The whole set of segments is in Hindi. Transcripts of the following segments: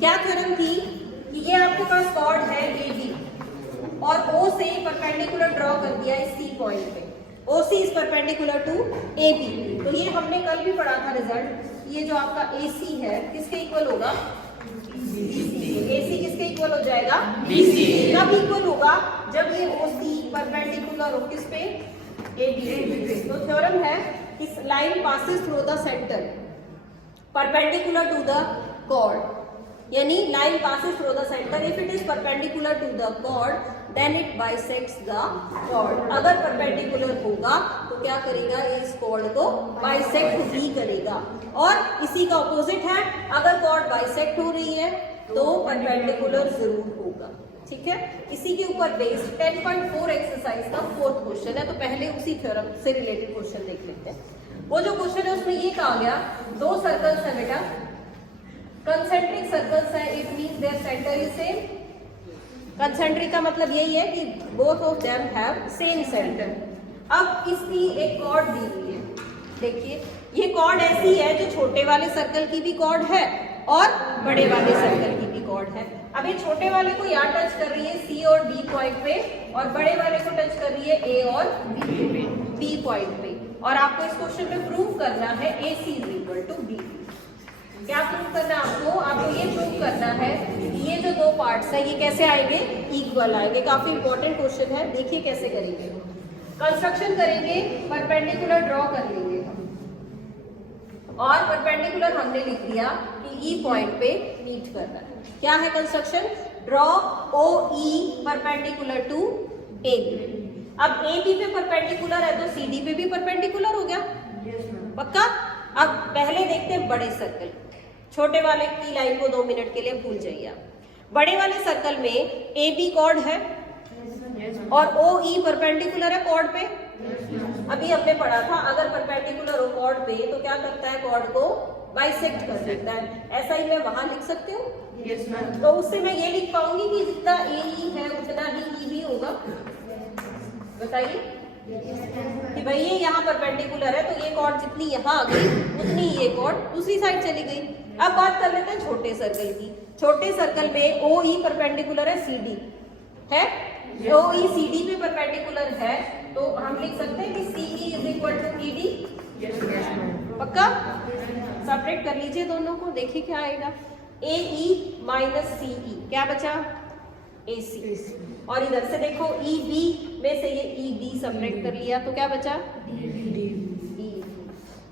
क्या थ्योरम थी कि ये आपके पास कॉर्ड है ए बी और ओ से परपेंडिकुलर ड्रॉ कर दिया इस सी पॉइंट पे, O C is perpendicular to A B. तो ये हमने कल भी पढ़ा था रिजल्ट, ये जो आपका ए सी है किसके इक्वल होगा, ए सी किसके इक्वल हो जाएगा, बी सी। कब इक्वल होगा, जब ये ओ सी परपेंडिकुलर हो किस पे, ए बी। तो थ्योरम है कि line passes through the centre perpendicular to the chord, यानी line passes through the center if it is perpendicular to the chord then it bisects the chord। अगर perpendicular होगा तो क्या करेगा, इस chord को bisect ही करेगा। और इसी का opposite है, अगर chord bisect हो रही है तो perpendicular जरूर होगा। ठीक है, इसी के ऊपर बेस्ड 10.4 एक्सरसाइज का 4th क्वेश्चन है। तो पहले उसी थ्योरम से रिलेटेड क्वेश्चन देख लेते हैं। वो जो क्वेश्चन है उसमें ये कहा गया, दो सर्कल्स है बेटा, कंसेंट्रिक सर्कल्स है, it means their centre is same. Concentric का मतलब यही है कि both of them have same centre. अब इसकी एक कॉर्ड दी हुई है, देखिए ये कॉर्ड ऐसी है जो छोटे वाले सर्कल की भी कॉर्ड है और बड़े वाले सर्कल की भी कॉर्ड है। अब ये छोटे वाले को यहाँ टच कर रही है सी और डी पॉइंट पे, और बड़े वाले को टच कर रही है ए और बी पॉइंट पे। और आपको इस क्वेश्चन में प्रूव करना है ए C is equal to B. क्या प्रूव करना है आपको ये प्रूव करना है कि ये जो दो पार्ट्स है ये कैसे आएंगे, इक्वल आएंगे। काफी इंपॉर्टेंट क्वेश्चन है, देखिए कैसे करेंगे। कंस्ट्रक्शन करेंगे, परपेंडिकुलर ड्रॉ कर लेंगे और परपेंडिकुलर हमने लिख दिया कि ई पॉइंट पे मीट करना है। क्या है construction, draw O E perpendicular to A B. अब ए बी पे परपेंडिकुलर है तो सी डी पे भी परपेंडिकुलर हो गया, पक्का। अब पहले देखते हैं बड़े सर्कल, छोटे वाले की लाइन को 2 मिनट के लिए भूल जाइए आप। बड़े वाले सर्कल में ए बी कॉर्ड है और ओ ई परपेंडिकुलर है कॉर्ड पे। अभी हमने पढ़ा था अगर परपेंडिकुलर हो कॉर्ड पे तो क्या करता है, कॉर्ड को बाइसेक्ट कर देता है। ऐसा ही मैं वहां लिख सकती हूँ। तो उससे मैं ये लिख पाऊंगी कि जितना ए ई है उतना ही ई भी होगा। बताइए कि भाई ये यहाँ परपेंडिकुलर है तो ये कॉर्ड जितनी यहाँ आ गई उतनी ये कॉर्ड दूसरी साइड चली गई। अब बात कर लेते हैं छोटे सर्कल की। छोटे सर्कल में ओ ई परपेंडिकुलर है सी डी है, ओ ई सी डी पे परपेंडिकुलर है तो हम लिख सकते हैं कि C E is equal to E D. पक्का, सेपरेट कर लीजिए दोनों को, देखिए क्या आएगा, ए ई माइनस सी ई, क्या बचा, ए सी। और इधर से देखो ई बी में से ये ई डी सेपरेट कर लिया तो क्या बचा, डी।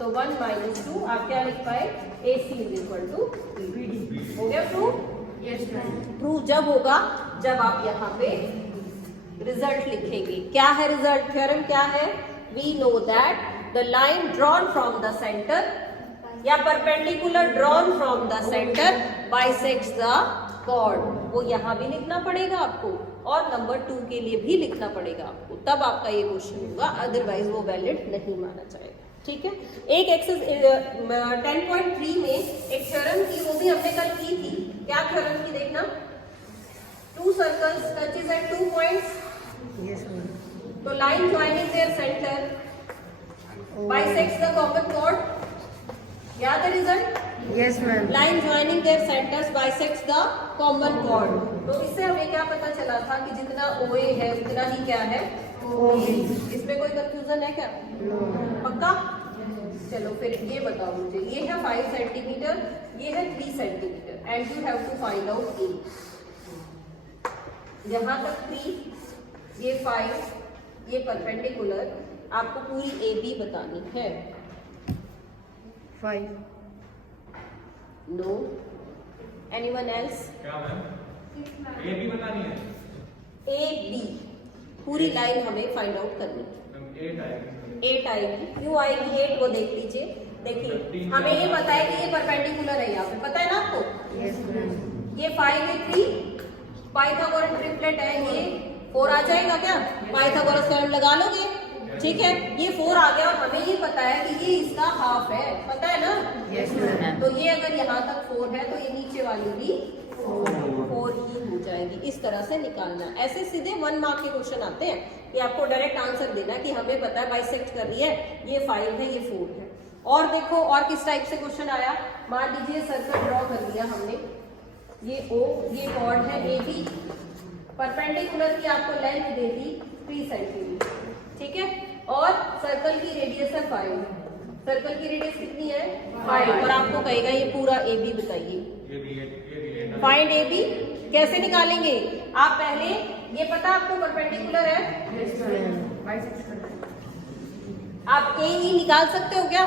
तो 1 - 2 आप क्या लिख पाए, A C is equal to B D. हो गया प्रूव? Yes ma'am. प्रूव जब होगा जब आप यहाँ पे रिजल्ट लिखेंगे। क्या है रिजल्ट, थ्योरम क्या है, we know that the line drawn from the centre या perpendicular drawn from the centre bisects the chord. वो यहाँ भी लिखना पड़ेगा आपको और नंबर 2 के लिए भी लिखना पड़ेगा आपको, तब आपका ये क्वेश्चन होगा, अदरवाइज वो वैलिड नहीं माना जाएगा। ठीक है, एक एक्सरसाइज 10.3 में एक थ्योरम की, वो भी हमने कल की थी। क्या थ्योरम की देखना, 2 सर्कल्स टचेस एट 2 पॉइंट्स, तो line joining there centre bisects the common chord. याद है result? Yes ma'am. Line joining there centres bisects the common chord. तो इससे हमें क्या पता चला था कि जितना OA है उतना ही क्या है, OB। इसमें कोई कंफ्यूजन है क्या? पक्का? चलो फिर ये बताओ मुझे, ये है 5 सेंटीमीटर, ये है 3 centimetre and you have to find out A। यहाँ तक 3, ये 5, ये परपेंडिकुलर, आपको पूरी AB बतानी है। 5। No, anyone else? क्या मैम, ए बी बतानी है, ए बी पूरी लाइन हमें फाइंड आउट करनी है। 8 आएगी, 8 आएगी, क्यों आएगी 8 वो देख लीजिए। देखिए हमें ये पता है कि ये परपेंडिकुलर है, यहाँ पे पता है ना आपको। Yes ma'am. ये 5 है 3, पाइथागोरस ट्रिपलेट है, ये 4 आ जाएगा क्या, पाइथागोरस थ्योरम लगा लोगे, ठीक है। ये 4 आ गया और हमें ये पता है कि ये इसका हाफ है, पता है ना। Yes ma'am. तो ये अगर यहाँ तक 4 है तो ये नीचे वाली भी 4 ही हो जाएगी। इस तरह से निकालना, ऐसे सीधे 1 मार्क के क्वेश्चन आते हैं कि आपको डायरेक्ट आंसर देना कि हमें पता है बाइसेक्ट कर रही है, ये 5 है ये 4 है। और देखो और किस टाइप से क्वेश्चन आया, मान लीजिए सर्कल ड्रॉ कर लिया हमने, ये O, ये कॉर्ड है AB, परपेंडिकुलर की आपको लेंथ दे दी 3 सेंटीमीटर, ठीक है। और सर्कल की रेडियस है 5, सर्कल की रेडियस कितनी है 5, और आपको कहेगा ये पूरा AB बताइए। फाइंड AB कैसे निकालेंगे आप? पहले ये पता आपको परपेंडिकुलर है, आप AE निकाल सकते हो क्या?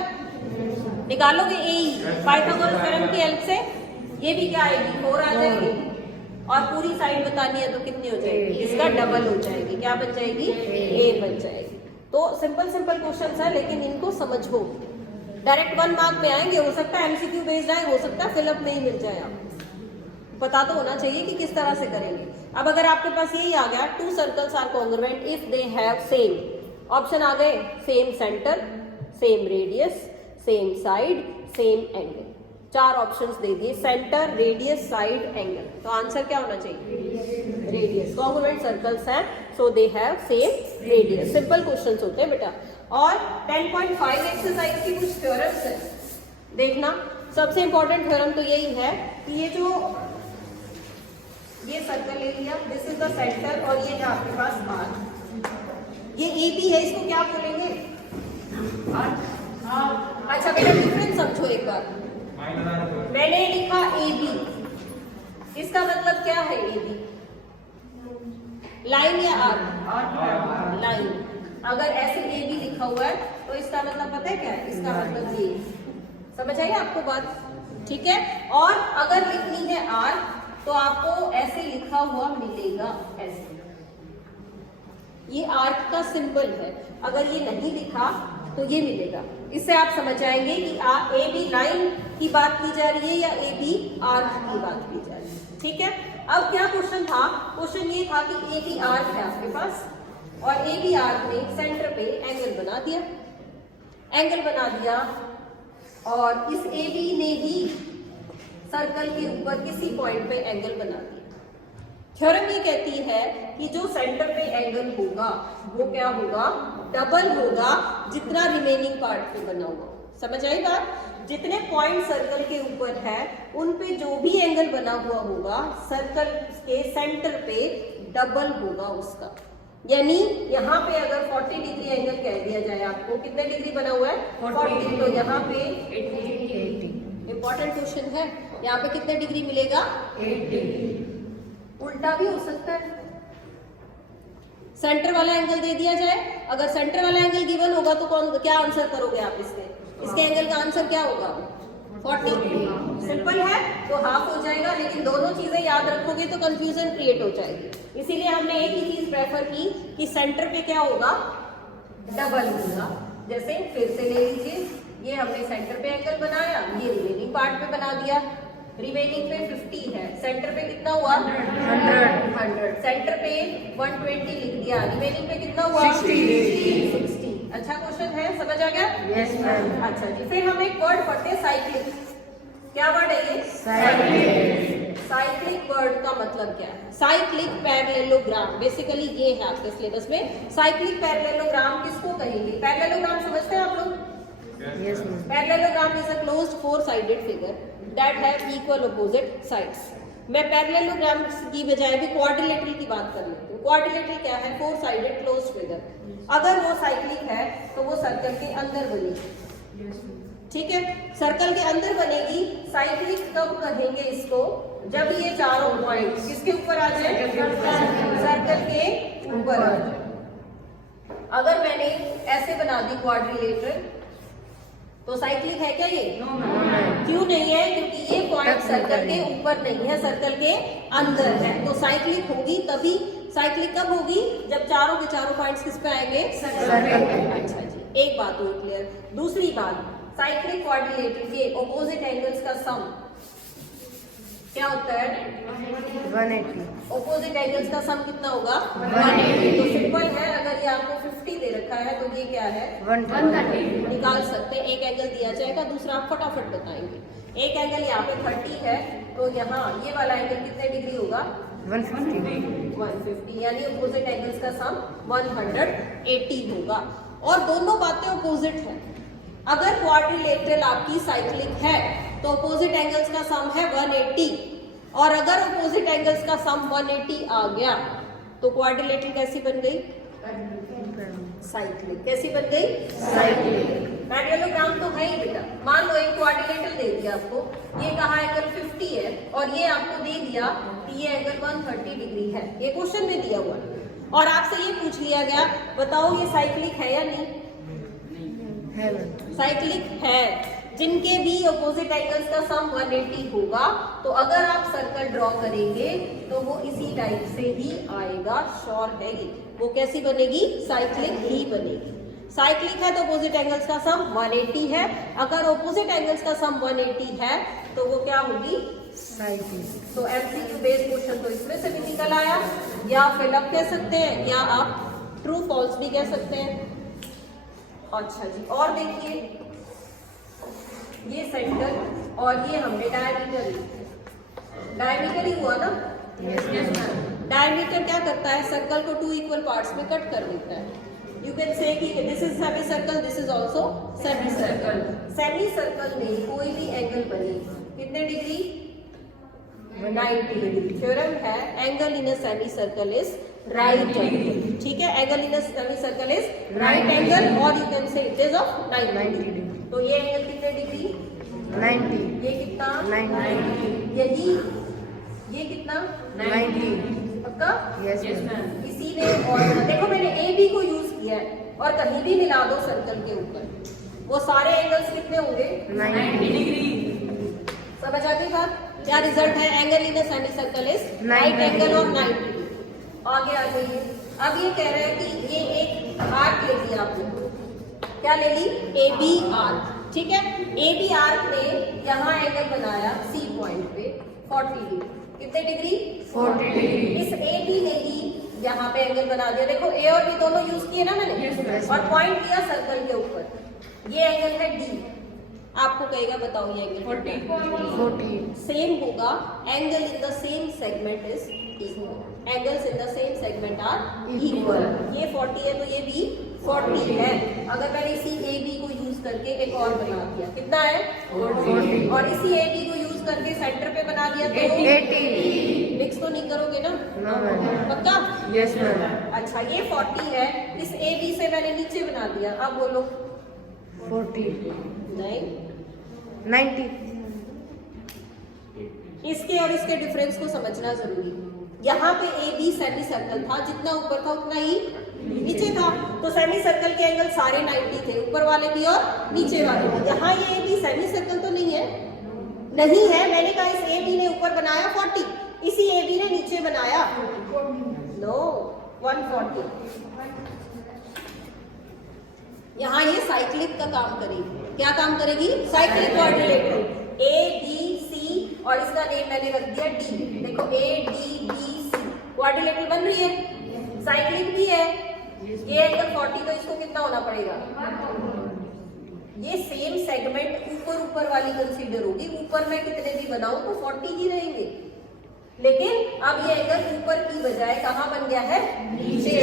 निकालोगे AE पाइथागोरस थ्योरम की हेल्प से। ये भी क्या आएगी 4 आ जाएगी, और पूरी साइड बतानी है तो कितनी हो जाएगी? इसका डबल हो जाएगी। क्या बन जाएगी? A बन जाएगी। तो सिंपल क्वेश्चंस है, लेकिन इनको समझो। डायरेक्ट 1 मार्क में आएंगे, हो सकता है MCQ बेस्ड आए, हो सकता है फिलअप में ही मिल जाए। आपको पता तो होना चाहिए कि किस तरह से करेंगे। अब अगर आपके पास यही आ गया 2 circles are congruent if they have same option आ गए, same centre, same radius, same side, same angle. 4 options दे दिए, सेंटर, रेडियस, साइड, एंगल। तो आंसर क्या होना चाहिए? रेडियस। कॉन्ग्रुएंट सर्कल्स हैं, so they have same radius. Simple questions होते हैं बेटा। और 10.5 एक्सरसाइज की कुछ थ्योरम्स है, देखना। सबसे इंपॉर्टेंट थ्योरम तो यही है कि ये सर्कल ले लिया, दिस इज द सेंटर, और ये है आपके पास R। ये AB है, इसको क्या बोलेंगे? अच्छा बेटा डिफरेंस समझो एक बार। मैंने लिखा AB, इसका मतलब क्या है? AB लाइन या आर्क? लाइन। अगर ऐसे AB लिखा हुआ है तो इसका मतलब पता है क्या है? इसका मतलब ये। समझ आई आपको बात? ठीक है। और अगर लिखनी है आर्क तो आपको ऐसे लिखा हुआ मिलेगा, ऐसे। ये आर्क का सिंबल है, अगर ये नहीं लिखा तो ये मिलेगा। इससे आप समझ जाएंगे कि AB लाइन की बात की जा रही है या AB आर्क की बात की जा रही है। ठीक है। अब क्या क्वेश्चन था? क्वेश्चन ये था कि AB आर्क है आपके पास, और AB आर्क ने सेंटर पे एंगल बना दिया, और इस AB ने ही सर्कल के ऊपर किसी पॉइंट पे एंगल बना दिया। थ्योरम ये कहती है कि जो सेंटर पे एंगल होगा वो क्या होगा? डबल होगा जितना रिमेनिंग पार्ट पे बना हुआ। समझ आई बात? जितने पॉइंट सर्कल के ऊपर है उन पे जो भी एंगल बना हुआ होगा सर्कल के सेंटर पे डबल होगा उसका। यानी यहाँ पे अगर 40 डिग्री एंगल कह दिया जाए आपको, कितने डिग्री बना हुआ है? 40, तो यहाँ पे 80। इंपॉर्टेंट क्वेश्चन है। यहाँ पे कितने डिग्री मिलेगा? 80। उल्टा भी हो सकता है, सेंटर वाला एंगल दे दिया जाए। अगर सेंटर वाला एंगल गिवन होगा तो क्या आंसर करोगे आप? इसके एंगल का आंसर क्या होगा? 40। सिंपल है, तो हाफ हो जाएगा। लेकिन दोनों चीजें याद रखोगे तो कंफ्यूजन क्रिएट हो जाएगी। इसीलिए हमने एक ही चीज प्रेफर की कि सेंटर पे क्या होगा? डबल होगा। जैसे फिर से ले लीजिए, ये हमने सेंटर पे एंगल बनाया, ये रिमेनिंग पार्ट पे बना दिया। रिमेनिंग पे 50 है, सेंटर पे कितना हुआ? 100। सेंटर पे 120 लिख दिया, रिमेनिंग पे कितना हुआ? 60। अच्छा क्वेश्चन है, समझ आ गया? Yes ma'am. अच्छा जी, फिर हम एक वर्ड पढ़ते हैं, साइक्लिक। क्या वर्ड है ये? साइक्लिक वर्ड का मतलब क्या है? साइक्लिक पैरेललोग्राम, बेसिकली ये है आपके सिलेबस में। साइक्लिक पैरेललोग्राम किसको कहेंगे? पैरेललोग्राम समझते हैं आप लोग? Yes ma'am. Parallelogram is a closed four sided figure that have equal opposite sides. मैं पैरेललोग्राम की बजाय भी क्वाड्रिलेटरल की बात कर लेती हूँ। क्वाड्रिलेटरल क्या है? 4-साइडेड क्लोज्ड फिगर। अगर वो साइक्लिक है तो वो सर्कल के अंदर बनेगी। ठीक है, सर्कल के अंदर बनेगी। साइक्लिक कब कहेंगे इसको? जब ये चारों पॉइंट किसके ऊपर आ जाए? सर्कल के ऊपर आ जाए। अगर मैंने ऐसे बना दी क्वाड्रिलेटरल तो साइक्लिक है क्या ये? क्यों नहीं है? क्योंकि ये पॉइंट सर्कल के ऊपर नहीं है, सर्कल के अंदर है। तो साइक्लिक होगी तभी। साइक्लिक कब होगी? जब चारों के चारों पॉइंट्स किस पे आएंगे? सर्कल पे। अच्छा जी, एक बात हुई क्लियर। दूसरी बात, साइक्लिक क्वाड्रिलेटरल के ऑपोजिट एंगल्स का सम क्या होता है? 180। ऑपोजिट एंगल्स का सम कितना होगा? 180। तो सिंपल है, अगर ये आपको 50 दे रखा है तो ये क्या है? 130। निकाल सकते हैं। एक एंगल दिया जाएगा, दूसरा आप फटाफट बताएंगे। एक एंगल यहाँ पे 30 है तो यहाँ ये वाला एंगल कितने डिग्री होगा? 150। यानी ऑपोजिट एंगल्स का सम 180 होगा। और दोनों बातें ऑपोजिट है। अगर क्वाड्रिलेटरल आपकी साइक्लिक है तो ऑपोजिट एंगल्स का सम है 180। और अगर ऑपोजिट एंगल्स का सम 180 आ गया तो क्वाड्रिलेटरल कैसी बन गई? साइक्लिक। कैसी बन गई? साइक्लिक। पैरेललोग्राम तो है ही बेटा। मान लो एक क्वाड्रिलेटरल दे दिया आपको, ये कहा एंगल 50 है और ये आपको दे दिया कि ये एंगल 130 डिग्री है, ये क्वेश्चन में दिया हुआ है और आपसे ये पूछ लिया गया बताओ ये साइक्लिक है या नहीं? है मैम। साइक्लिक है। जिनके भी ऑपोजिट एंगल्स का सम 180 होगा तो अगर आप सर्कल ड्रॉ करेंगे तो वो इसी टाइप से ही आएगा, श्योर है ये। वो कैसी बनेगी? साइक्लिक ही बनेगी। साइक्लिक है तो ऑपोजिट एंगल्स का सम 180 है। अगर ऑपोजिट एंगल्स का सम 180 है तो वो क्या होगी? साइक्लिक। तो एमसीक्यू बेस्ड क्वेश्चन तो इसमें से भी निकल आया, या फिल अप कह सकते हैं या आप ट्रू फॉल्स भी कह सकते हैं। अच्छा जी, और देखिए ये सेंटर और ये हमने डायमीटर ही हुआ ना? Yes ma'am. डायमीटर क्या करता है? सर्कल को 2 इक्वल पार्ट्स में कट कर देता है। यू कैन से कि this is semi circle, this is also semi circle. Semi circle में कोई भी एंगल बने कितने डिग्री? 90 डिग्री। थ्योरम है angle in a semi circle is right angle. ठीक है, angle in a semi circle is right angle और you can say it is of 90 degree. तो ये एंगल कितने डिग्री? 90। ये कितना? 90। यही ये कितना? 90। पक्का? Yes ma'am. इसी ने और देखो मैंने ए बी को यूज किया है और कहीं भी मिला दो सर्कल के ऊपर, वो सारे एंगल्स कितने होंगे? 90 डिग्री। समझ आती बात? क्या रिजल्ट है? Angle in a semi circle is right angle और 90 डिग्री। आगे आ जाइए। अब ये कह रहे हैं कि ये एक आर्क ले लिया आपने, क्या ले ली? A B arc. ठीक है, ए बी आर्क ने यहाँ एंगल बनाया सी पॉइंट पे 40 डिग्री। कितने डिग्री? 40 डिग्री। इस ए बी ने ही यहाँ पे एंगल बना दिया। देखो ए और बी दोनों यूज किए ना मैंने, yes, और पॉइंट दिया सर्कल के ऊपर। ये एंगल है डी। आपको कहेगा बताओ ये एंगल 40। सेम होगा। Angle in the same segment is equal. Angles in the same segment are equal. ये 40 है तो ये भी 40 है। अगर मैंने इसी ए बी को यूज करके एक और बना दिया, कितना है? 40। और इसी ए बी को यूज करके सेंटर पे बना दिया तो 80। मिक्स तो नहीं करोगे ना? No ma'am. पक्का? Yes ma'am. अच्छा, ये 40 है, इस ए बी से मैंने नीचे बना दिया। अब बोलो 40। नहीं, 90। इसके और इसके डिफरेंस को समझना जरूरी है। यहाँ पे ए बी सेमी सर्कल था, जितना ऊपर था उतना ही नीचे था, तो सेमी सर्कल के एंगल सारे 90 थे, ऊपर वाले भी और नीचे वाले भी। यहाँ ये ए बी सेमी सर्कल तो नहीं है, नहीं है। मैंने कहा इस ए बी ने ऊपर बनाया 40, इसी ए बी ने नीचे बनाया नो 140। यहाँ ये साइक्लिक का काम करेगी। क्या काम करेगी? Cyclic quadrilateral. A B C और इसका नेम मैंने रख दिया डी। देखो A D B C quadrilateral बन रही है, साइक्लिक भी है। ये एंगल 40 तो इसको कितना होना पड़ेगा? ये सेम सेगमेंट ऊपर ऊपर वाली कंसीडर होगी। ऊपर मैं कितने भी बनाऊं तो 40 ही रहेंगे, लेकिन अब ये एंगल ऊपर की बजाय कहाँ बन गया है? नीचे।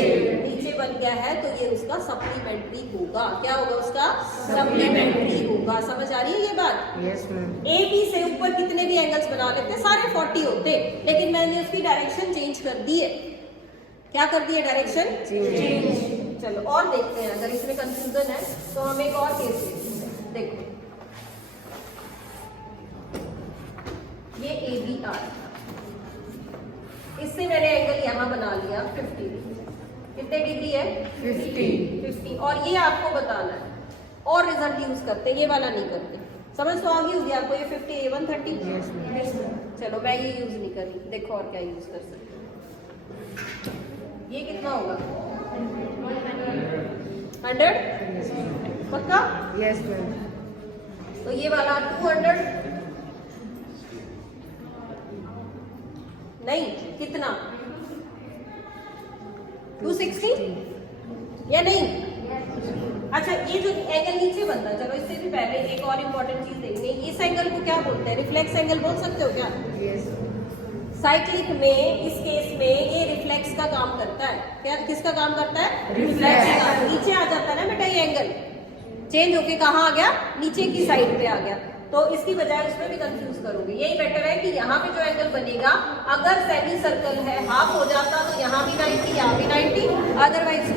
नीचे बन गया है तो ये उसका सप्लीमेंट्री होगा। क्या होगा उसका? सप्लीमेंट्री होगा। समझ आ रही है ये बात? Yes ma'am. ए बी से ऊपर कितने भी एंगल्स बना लेते सारे 40 होते, लेकिन मैंने उसकी डायरेक्शन चेंज कर दी है। क्या कर दी है? Direction change. चलो और देखते हैं, अगर इसमें कंफ्यूजन है तो हम एक और केस लेते हैं। देखो ये ए बी आर, इससे मैंने एंगल यहाँ बना लिया 50 डिग्री। कितने डिग्री है? 50। और ये आपको बताना है, और रिजल्ट यूज करते हैं, ये वाला नहीं करते। समझ तो आ गई होगी आपको? ये 50 ये 130। चलो मैं ये यूज नहीं कर रही, देखो और क्या यूज कर सकते हैं। ये कितना होगा? 100। पक्का? Yes ma'am. तो ये वाला 200 नहीं, कितना? 260 या नहीं? अच्छा, ये जो एंगल नीचे बनता है, चलो इससे भी पहले एक और इम्पोर्टेंट चीज देखेंगे। इस एंगल को क्या बोलते हैं? रिफ्लेक्स एंगल बोल सकते हो क्या? यस। साइक्लिक में इस केस में ये रिफ्लेक्स का काम करता है। क्या किसका काम करता है? रिफ्लेक्स का। नीचे आ जाता है ना बेटा, ये एंगल चेंज होके कहाँ आ गया? नीचे की साइड पे आ गया। तो इसकी बजाय उसमें भी कंफ्यूज करोगे। यही बेटर है कि यहाँ पे जो एंगल बनेगा, अगर सेमी सर्कल है हाफ हो जाता तो यहाँ भी 90, यहाँ भी 90, अदरवाइज